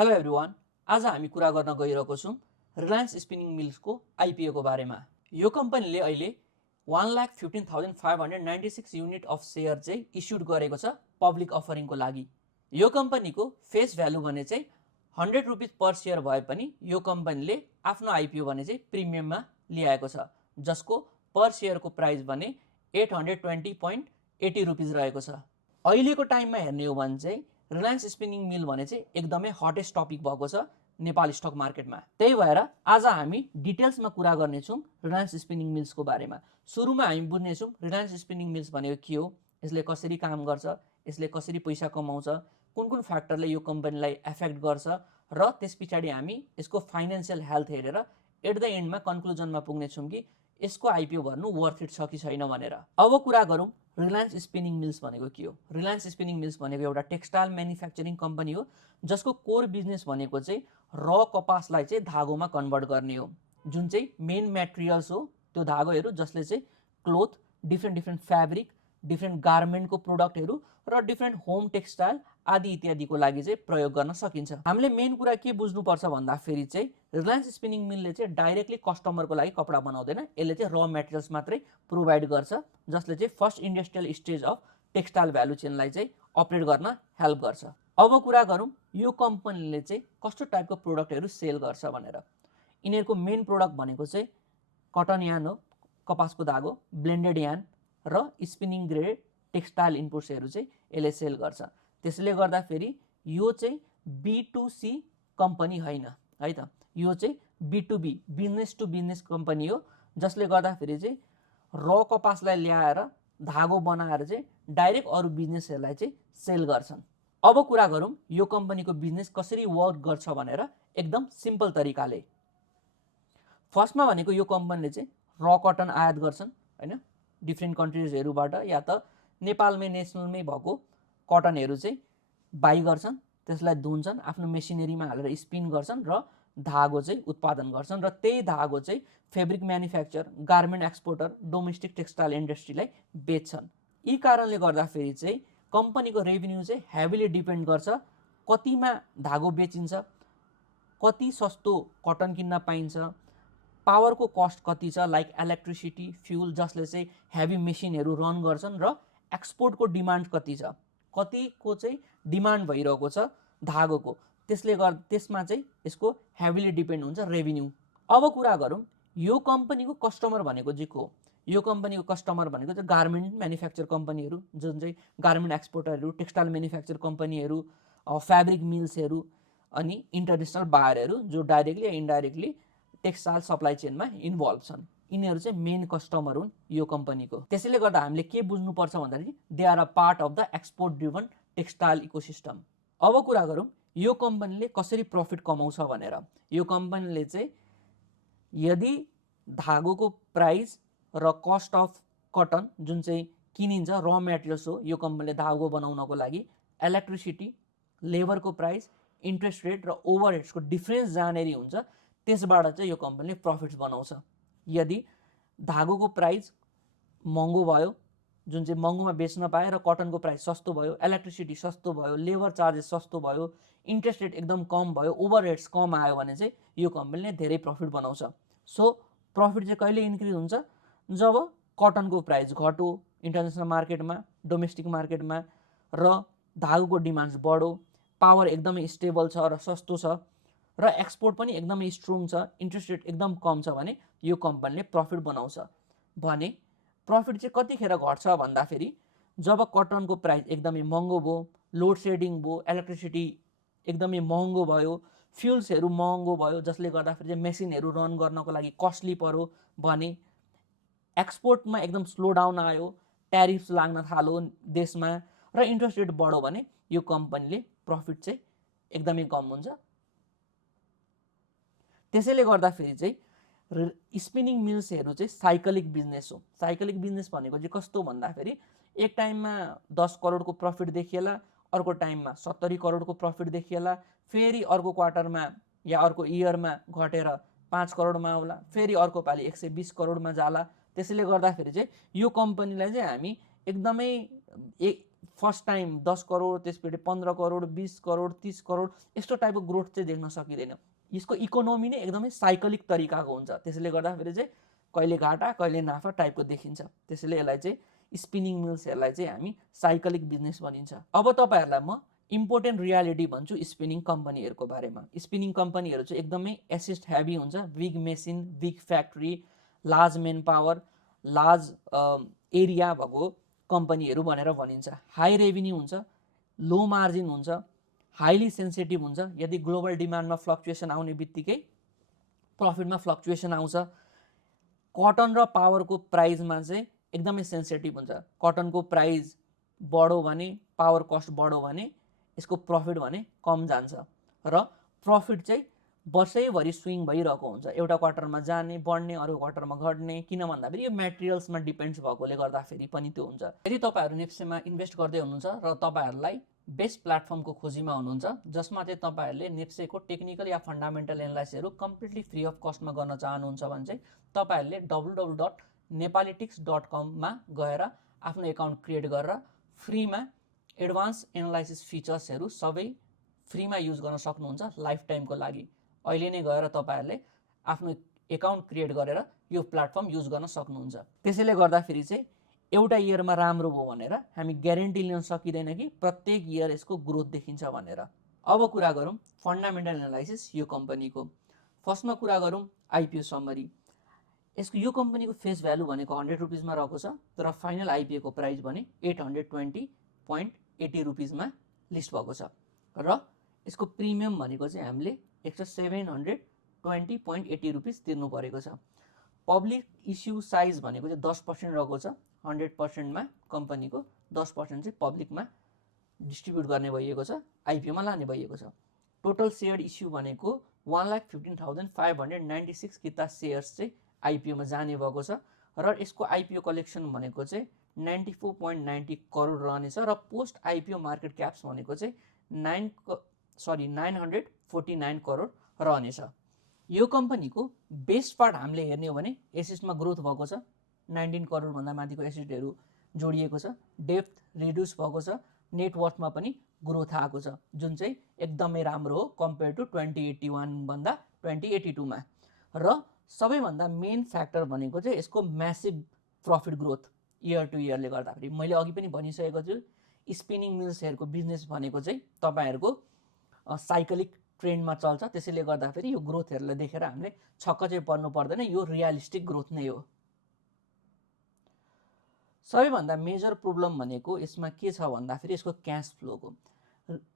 Hello everyone, आज हामी कुरा गर्न गइरहेको छौँ रिलायन्स स्पिनिङ मिल्सको आइपिओको बारेमा। यो कम्पनीले अहिले 1,15,596 युनिट अफ सेयर चाहिँ इस्युड गरेको छ पब्लिक अफरिङको लागि। यो कम्पनीको फेस भ्यालु भने चाहिँ 100 रुपिस पर सेयर भए पनि यो कम्पनीले आफ्नो आइपिओ भने चाहिँ प्रिमियममा ल्याएको छ, जसको पर सेयरको प्राइस भने 820.80 रुपिस रहेको छ। अहिलेको टाइममा हेर्ने हो भने चाहिँ रिलायन्स स्पिनिङ मिल भने चाहिँ एकदमै हटेस्ट टपिक भएको छ नेपाल स्टक मार्केटमा। त्यही भएर आज हामी डिटेल्समा कुरा गर्नेछौँ रिलायन्स स्पिनिङ मिल्सको बारेमा। सुरुमा हामी बुझ्नेछौँ रिलायन्स स्पिनिङ मिल्स भनेको के हो, यसले कसरी काम गर्छ, यसले कसरी पैसा कमाउँछ, कुन कुन फ्याक्टरले यो कम्पनीलाई एफेक्ट गर्छ र त्यस पछाडि हामी यसको फाइनेन्सियल हेल्थ हेरेर एट द एन्डमा कन्क्लुजनमा पुग्नेछौँ कि यसको आइपिओ भर्नु वर्थ इट छ कि छैन भनेर। अब कुरा गरौँ रिलायन्स स्पिनिङ मिल्स भनेको के हो। रिलायन्स स्पिनिङ मिल्स भनेको एउटा टेक्सटाइल म्यानुफ्याक्चरिङ कम्पनी हो, जसको कोर बिजनेस भनेको चाहिँ र कपासलाई चाहिँ धागोमा कन्भर्ट गर्ने हो, जुन चाहिँ मेन मेटेरियल्स हो त्यो धागोहरू, जसले चाहिँ क्लोथ, डिफ्रेन्ट फ्याब्रिक, डिफ्रेन्ट गार्मेन्टको प्रोडक्टहरू र डिफ्रेन्ट होम टेक्सटाइल आदि इत्यादिको लागि चाहिँ प्रयोग गर्न सकिन्छ। हामीले मेन कुरा के बुझ्नुपर्छ भन्दाखेरि चाहिँ रिलायन्स स्पिनिङ मिलले चाहिँ डाइरेक्टली कस्टमरको लागि कपडा बनाउँदैन, यसले चाहिँ र मेटेरियल्स मात्रै प्रोभाइड गर्छ, जसले चाहिँ first industrial stage of textile value चेनलाई चाहिँ अपरेट गर्न हेल्प गर्छ। अब कुरा गरौँ यो कम्पनीले चाहिँ कस्तो टाइपको प्रोडक्टहरू सेल गर्छ भनेर। यिनीहरूको मेन प्रोडक्ट भनेको चाहिँ कटन यान हो, कपासको धागो, ब्लेन्डेड यान र स्पिनिङ ग्रेड टेक्सटाइल इनपुट्सहरू चाहिँ यसले सेल गर्छ। त्यसले गर्दाखेरि यो चाहिँ B2C कम्पनी होइन है त, यो चाहिँ B2B business to business company हो, जसले गर्दाखेरि चाहिँ र कपासलाई ल्याएर धागो बनाएर चाहिँ डाइरेक्ट अरू बिजनेसहरूलाई चाहिँ सेल गर्छन्। अब कुरा गरौँ यो कम्पनीको बिजनेस कसरी वर्क गर्छ भनेर एकदम सिम्पल तरिकाले। फर्स्टमा भनेको यो कम्पनीले चाहिँ र कटन आयात गर्छन् हैन, डिफ्रेन्ट कन्ट्रिजहरूबाट, या त नेपालमै नेसनलमै भएको कटनहरू चाहिँ बाई गर्छन्, त्यसलाई धुन्छन्, आफ्नो मेसिनरीमा हालेर स्पिन गर्छन् र धागो चाहिँ उत्पादन गर्छन्, र त्यही धागो चाहिँ fabric manufacture, garment exporter, domestic textile इन्डस्ट्रीलाई बेच्छन्। यी कारणले गर्दाखेरि चाहिँ कम्पनीको रेभिन्यू चाहिँ हेभिली डिपेन्ड गर्छ कतिमा धागो बेचिन्छ, कति सस्तो कटन किन्न पाइन्छ, पावरको कस्ट कति छ, लाइक इलेक्ट्रिसिटी, फ्युल, जसले चाहिँ हेभी मेसिनहरू रन गर्छन्, र एक्सपोर्टको डिमान्ड कति छ, कतिको चाहिँ डिमान्ड भइरहेको छ धागोको, त्यसमा चाहिँ यसको हेभिली डिपेन्ड हुन्छ रेभिन्यू। अब कुरा गरौँ यो कम्पनीको कस्टमर भनेको चाहिँ को। यो कम्पनीको कस्टमर भनेको चाहिँ गार्मेन्ट म्यानुफ्याक्चर कम्पनीहरू, जुन चाहिँ गार्मेन्ट एक्सपोर्टरहरू, टेक्सटाइल म्यानुफ्याक्चर कम्पनीहरू, फ्याब्रिक मिल्सहरू, अनि इन्टरनेसनल बायरहरू जो डाइरेक्टली या इन्डाइरेक्टली टेक्सटाइल सप्लाई चेनमा इन्भल्भ छन्। यिनीहरू चाहिँ मेन कस्टमर हुन् यो कम्पनीको। त्यसैले गर्दा हामीले के बुझ्नुपर्छ भन्दाखेरि they are a part of the export driven textile ecosystem. अब कुरा गरौँ यो कम्पनीले कसरी प्रफिट कमाउँछ भनेर। यो कम्पनीले चाहिँ यदि धागोको प्राइस र कस्ट अफ कटन जुन चाहिँ किनिन्छ र मेटेरियल्स हो यो कम्पनीले धागो बनाउनको लागि, इलेक्ट्रिसिटी, लेबरको प्राइस, इन्ट्रेस्ट रेट र ओभरहेड्सको डिफ्रेन्स जहाँनेरि हुन्छ त्यसबाट चाहिँ यो कम्पनीले प्रफिट्स बनाउँछ। यदि धागोको प्राइस महँगो भयो, जुन चाहिँ महँगोमा बेच्न पाए, र कटनको प्राइस सस्तो भयो, इलेक्ट्रिसिटी सस्तो भयो, लेबर चार्जेस सस्तो भयो, इन्ट्रेस्ट रेट एकदम कम भयो, ओभरहेड्स कम आयो भने चाहिँ यो कम्पनीले धेरै प्रफिट बनाउँछ। सो प्रफिट चाहिँ कहिले इन्क्रिज हुन्छ, जब कटनको प्राइस घट्यो इन्टरनेसनल मार्केटमा, डोमेस्टिक मार्केटमा, र धागोको डिमान्ड बढ्यो, पावर एकदमै स्टेबल छ र सस्तो छ, र एक्सपोर्ट पनि एकदमै स्ट्रङ छ, इन्ट्रेस्ट रेट एकदम कम छ भने यो कम्पनीले प्रफिट बनाउँछ। भने प्रफिट चाहिँ कतिखेर घट्छ भन्दाखेरि जब कटनको प्राइस एकदमै महँगो भयो, लोड सेडिङ भयो, इलेक्ट्रिसिटी एकदमै महँगो भयो, फ्युल्सहरू महँगो भयो, जसले गर्दाखेरि चाहिँ मेसिनहरू रन गर्नको लागि कस्टली पर्यो, भने एक्सपोर्टमा एकदम स्लो डाउन आयो, ट्यारिफ्स लाग्न थाल्यो देशमा, र इन्ट्रेस्ट रेट बढ्यो भने यो कम्पनीले प्रफिट चाहिँ एकदमै कम हुन्छ। त्यसैले गर्दाखेरि चाहिँ स्पिनिङ मिल्सहरू चाहिँ साइकलिक बिजनेस हो। साइकलिक बिजनेस भनेको चाहिँ कस्तो भन्दाखेरि एक टाइममा 10 करोडको प्रफिट देखिएला, अर्को टाइममा 70 करोडको प्रफिट देखिएला, फेरि अर्को क्वार्टरमा या अर्को इयरमा घटेर 5 करोडमा आउला, फेरि अर्को पालि 120 करोडमा जाला। त्यसैले गर्दाखेरि चाहिँ यो कम्पनीलाई चाहिँ हामी एकदमै फर्स्ट टाइम 10 करोड, त्यसपछि 15 करोड, 20 करोड, 30 करोड यस्तो टाइपको ग्रोथ चाहिँ देख्न सकिँदैन। यसको इकोनोमी नै एकदमै साइकलिक तरिकाको हुन्छ, त्यसैले गर्दाखेरि चाहिँ कहिले घाटा कहिले नाफा टाइपको देखिन्छ। त्यसैले यसलाई चाहिँ स्पिनिङ मिल्सहरूलाई चाहिँ हामी साइकलिक बिजनेस भनिन्छ। अब तपाईँहरूलाई म इम्पोर्टेन्ट रियालिटी भन्छु स्पिनिङ कम्पनीहरूको बारेमा। स्पिनिङ कम्पनीहरू चाहिँ एकदमै एसिस्ट हेभी हुन्छ, big machine, big factory, large main power, large area भएको कम्पनीहरू भनेर भनिन्छ। हाई रेभिन्यू हुन्छ, लो मार्जिन हुन्छ, हाइली सेन्सिटिभ हुन्छ। यदि ग्लोबल डिमान्डमा फ्लक्चुएसन आउने बित्तिकै प्रफिटमा फ्लक्चुएसन आउँछ। कटन र पावरको प्राइसमा चाहिँ एकदमै सेन्सिटिभ हुन्छ। कटनको प्राइस बढ्यो भने, पावर कस्ट बढ्यो भने यसको प्रफिट भने कम जान्छ र प्रफिट चाहिँ वर्षैभरि स्विङ भइरहेको हुन्छ, एउटा क्वार्टरमा जाने बढ्ने, अरू क्वार्टरमा घट्ने। किन भन्दाखेरि यो मेटेरियल्समा डिपेन्ड्स भएकोले गर्दाखेरि पनि त्यो हुन्छ। यदि तपाईँहरू नेप्सेमा इन्भेस्ट गर्दै हुनुहुन्छ र तपाईँहरूलाई बेस्ट प्लेटफर्मको खोजीमा हुनुहुन्छ जसमा चाहिँ तपाईँहरूले नेप्सेको टेक्निकल या फन्डामेन्टल एनालाइसिसहरू कम्प्लिटली फ्री अफ कस्टमा गर्न चाहनुहुन्छ भने चाहिँ तपाईँहरूले www.nepalitics.com मा गएर आफ्नो एकाउन्ट क्रिएट गरेर फ्रीमा एडभान्स एनालाइसिस फिचर्सहरू सबै फ्रीमा युज गर्न सक्नुहुन्छ लाइफ टाइमको लागि। अहिले नै गएर तपाईँहरूले आफ्नो एकाउन्ट क्रिएट गरेर यो प्लेटफर्म युज गर्न सक्नुहुन्छ। त्यसैले गर्दाखेरि चाहिँ एउटा इयरमा राम्रो भयो भनेर हामी ग्यारेन्टी लिन सकिँदैन कि प्रत्येक इयर यसको ग्रोथ देखिन्छ भनेर। अब कुरा गरौँ फन्डामेन्टल एनालाइसिस यो कम्पनीको। फर्स्टमा कुरा गरौँ आइपिओ समरी। यसको यो कम्पनीको फेस भ्यालु भनेको 100 रुपिसमा रहेको छ, तर फाइनल आइपिओ को प्राइस भने 820.80 रुपिसमा लिस्ट भएको छ र यसको प्रिमियम भनेको चाहिँ हामीले 720.80 रुपिस तिर्नु परेको छ। पब्लिक इस्यु साइज भनेको चाहिँ 10% रहेको छ। 100%मा कम्पनीको 10% चाहिँ पब्लिकमा डिस्ट्रिब्युट गर्ने भइएको छ, आइपिओमा लाने भइएको छ। टोटल सेयर इस्यु भनेको 1,15,596 किता सेयर्स चाहिँ आइपिओमा जाने भएको छ र यसको आइपिओ कलेक्सन भनेको चाहिँ 94.90 करोड रहनेछ र पोस्ट आइपिओ मार्केट क्याप्स भनेको चाहिँ 949 करोड रहनेछ। यो कम्पनीको बेस्ट पार्ट हामीले हेर्ने हो भने एसेटमा ग्रोथ भएको छ, 19 करोड भन्दा माथिको एसेटहरू जोडिएको छ, डेप्थ रिड्युस भएको छ, नेटवर्थमा पनि ग्रोथ आएको छ जुन चाहिँ एकदमै राम्रो हो कम्पेयर टु 2081 भन्दा 2082 मा। र सबैभन्दा मेन फ्याक्टर भनेको चाहिँ यसको massive profit growth year to इयरले गर्दाखेरि। मैले अघि पनि भनिसकेको छु स्पिनिङ मिल्सहरूको बिजनेस भनेको चाहिँ तपाईँहरूको साइकलिक ट्रेन्डमा चल्छ, त्यसैले गर्दाखेरि यो ग्रोथहरूलाई देखेर हामीले छक्क चाहिँ पर्नु पर्दैन, यो रियलिस्टिक ग्रोथ नै हो। सबैभन्दा मेजर प्रब्लम भनेको यसमा के छ भन्दाखेरि यसको क्यास फ्लोको।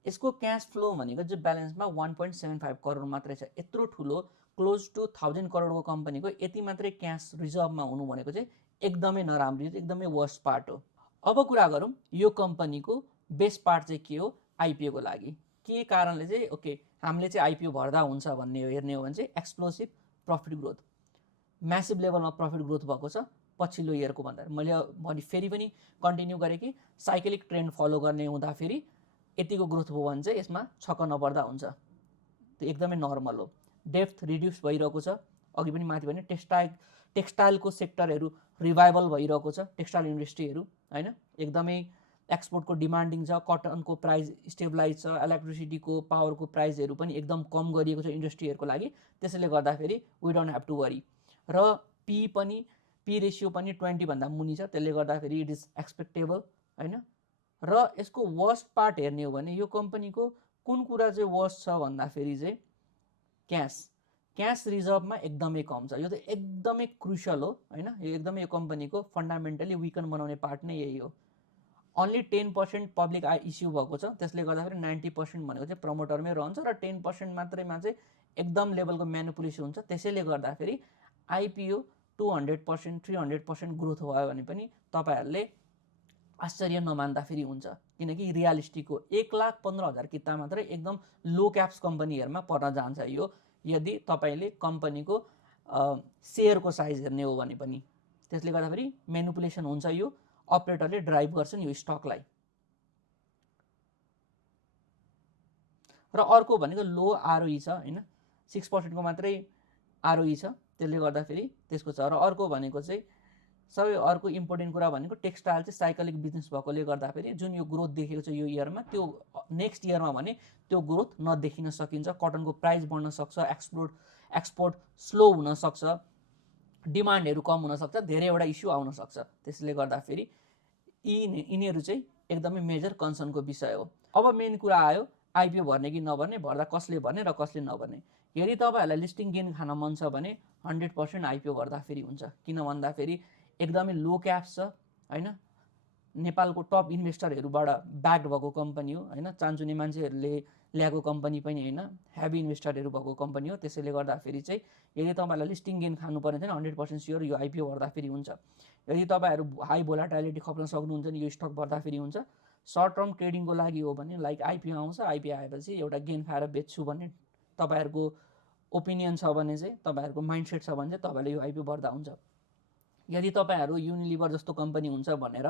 यसको क्यास फ्लो भनेको चाहिँ ब्यालेन्समा 1.75 करोड मात्रै छ। यत्रो ठुलो क्लोज टु 1000 करोडको कम्पनीको यति मात्रै क्यास रिजर्भमा हुनु भनेको चाहिँ एकदमै नराम्रो, एकदमै वर्स्ट पार्ट हो। अब कुरा गरौँ यो कम्पनीको बेस्ट पार्ट चाहिँ के हो आइपिओको लागि, के कारणले चाहिँ हामीले चाहिँ आइपिओ भर्दा हुन्छ भन्ने हेर्ने हो भने चाहिँ एक्सप्लोसिभ प्रफिट ग्रोथ, म्यासिभ लेभलमा प्रफिट ग्रोथ भएको छ पछिल्लो इयरको भन्दा। मैले फेरि पनि कन्टिन्यू गरेँ कि साइकलिक ट्रेन्ड फलो गर्ने हुँदाखेरि यतिको ग्रोथ भयो भने चाहिँ यसमा छक्क नपर्दा हुन्छ, त्यो एकदमै नर्मल हो। डेप्थ रिड्युस भइरहेको छ, अघि पनि माथि भने टेक्सटाइलको सेक्टरहरू रिभाइभल भइरहेको छ, टेक्सटाइल इन्डस्ट्रीहरू होइन एकदमै एक्सपोर्टको डिमान्डिङ छ, कटनको प्राइस स्टेबलाइज छ, इलेक्ट्रिसिटीको पावरको प्राइसहरू पनि एकदम कम गरिएको छ इन्डस्ट्रीहरूको लागि। त्यसैले गर्दाखेरि we don't have to worry. र पी रेसियो पनि 20 भन्दा मुनि छ, त्यसले गर्दाखेरि इट इज एक्सपेक्टेबल होइन। र यसको वर्स्ट पार्ट हेर्ने हो भने यो कम्पनीको कुन कुरा चाहिँ वर्स्ट छ भन्दाखेरि चाहिँ क्यास रिजर्भमा एकदमै कम छ। यो त एकदमै क्रुसियल हो होइन, यो एकदमै यो कम्पनीको फन्डामेन्टली विकन बनाउने पार्ट नै यही हो। ओन्ली 10% पब्लिक इस्यु भएको छ, त्यसले गर्दाखेरि 90% भनेको चाहिँ प्रमोटरमै रहन्छ र 10% मात्रैमा चाहिँ एकदम लेभलको म्यानिपुलेसन हुन्छ। त्यसैले गर्दाखेरि आइपिओ 200% 300% ग्रोथ भयो भने पनि तपाईँहरूले आश्चर्य नमान्दा फेरि हुन्छ, किनकि रियलिस्टिक हो। 1,15,000 किता मात्रै एकदम लो क्याप्स कम्पनीहरूमा पर्न जान्छ यो, यदि तपाईँले कम्पनीको सेयरको साइज हेर्ने हो भने पनि। त्यसले गर्दाखेरि म्यानिपुलेसन हुन्छ, यो अपरेटरले ड्राइभ गर्छन् यो स्टकलाई। र अर्को भनेको लो आरओई छ होइन, 6% को मात्रै आरओई छ, त्यसले गर्दाखेरि त्यसको छ। र अर्को भनेको चाहिँ सबै अर्को इम्पोर्टेन्ट कुरा भनेको टेक्सटाइल चाहिँ साइकलिक बिजनेस भएकोले गर्दाखेरि जुन यो ग्रोथ देखेको छ यो इयरमा त्यो नेक्स्ट इयरमा भने त्यो ग्रोथ नदेखिन सकिन्छ। कटनको प्राइस बढ्न सक्छ, एक्सपोर्ट स्लो हुन सक्छ, डिमान्डहरू कम हुन सक्छ, धेरैवटा इस्यु आउन सक्छ। त्यसले गर्दाखेरि यिनीहरू चाहिँ एकदमै मेजर कन्सर्नको विषय हो। अब मेन कुरा आयो आइपिओ भर्ने कि नभर्ने, भर्दा कसले भर्ने र कसले नभर्ने। यदि तपाईँहरूलाई लिस्टिङ गेन खान मन छ भने 100% आइपिओ गर्दाखेरि हुन्छ। किन भन्दाखेरि एकदमै लो क्याप्स छ हैन, नेपालको टप इन्भेस्टरहरूबाट ब्याक्ड भएको कम्पनी हो हैन, चान्चुने मान्छेहरूले ल्याएको कम्पनी पनि हैन, हेभी इन्भेस्टरहरू भएको कम्पनी हो। त्यसैले गर्दाखेरि चाहिँ यदि तपाईँलाई लिस्टिङ गेन खानुपर्ने छैन 100% स्योर यो आइपिओ भर्दाखेरि हुन्छ। यदि तपाईँहरू हाई भोलाटिलिटी खप्न सक्नुहुन्छ नि यो स्टक भर्दाखेरि हुन्छ। सर्ट टर्म ट्रेडिङको लागि हो भने लाइक आइपिओ आउँछ, आइपिओ आएपछि एउटा गेन खाएर बेच्छु भन्ने तपाईँहरूको ओपिनियन छ भने चाहिँ, तपाईँहरूको माइन्डसेट छ भने चाहिँ तपाईँले यो आइपिओ भर्दा हुन्छ। यदि तपाईँहरू युनिलिभर जस्तो कम्पनी हुन्छ भनेर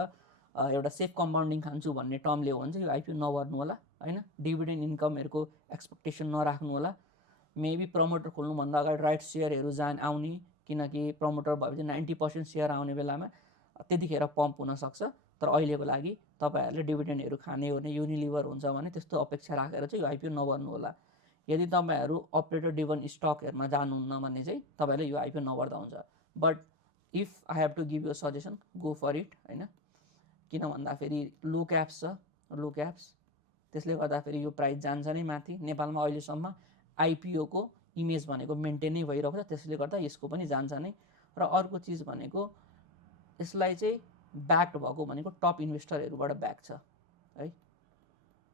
एउटा सेफ कम्पाउन्डिङ खान्छु भन्ने टर्मले हो भने चाहिँ यो आइपिओ नभर्नु होला हैन। डिभिडेन्ड इन्कमहरूको एक्सपेक्टेसन नराख्नु होला। मेबी प्रमोटर खोल्नुभन्दा अगाडि राइट सेयरहरू आउने, किनकि प्रमोटर भएपछि 90% सेयर आउने बेलामा त्यतिखेर पम्प हुनसक्छ। तर अहिलेको लागि तपाईँहरूले डिभिडेन्डहरू खाने हो भने युनिलिभर हुन्छ भने त्यस्तो अपेक्षा राखेर चाहिँ यो आइपिओ नभर्नु होला। यदि तपाईँहरू अपरेटर ड्रिभन स्टकहरूमा जानुहुन्न भने चाहिँ तपाईँले यो आइपिओ नभर्दा हुन्छ। But if I have to give you suggestion go for it हैन। किन भन्दाखेरि लो क्याप्स छ, लो क्याप्स, त्यसले गर्दाखेरि यो प्राइस जान्छ नै माथि। नेपालमा अहिलेसम्म आइपिओको इमेज भनेको मेन्टेन नै भइरहेको छ, त्यसले गर्दा यसको पनि जान्छ नै। र अर्को चिज भनेको यसलाई चाहिँ ब्याक्ड भएको भनेको टप इन्भेस्टरहरूबाट ब्याक छ है,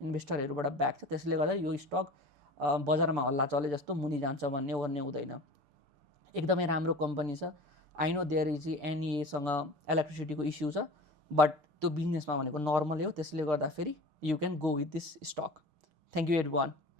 इन्भेस्टरहरूबाट ब्याक छ। त्यसले गर्दा यो स्टक बजारमा हल्ला चले जस्तो मुनि जान्छ भन्ने हुँदैन। एकदमै राम्रो कम्पनी छ। आई नो देयर इज एनइएसँग इलेक्ट्रिसिटीको इस्यु छ, बट त्यो बिजनेसमा भनेको नर्मलै हो। त्यसले गर्दाखेरि you can go with this stock. Thank you everyone.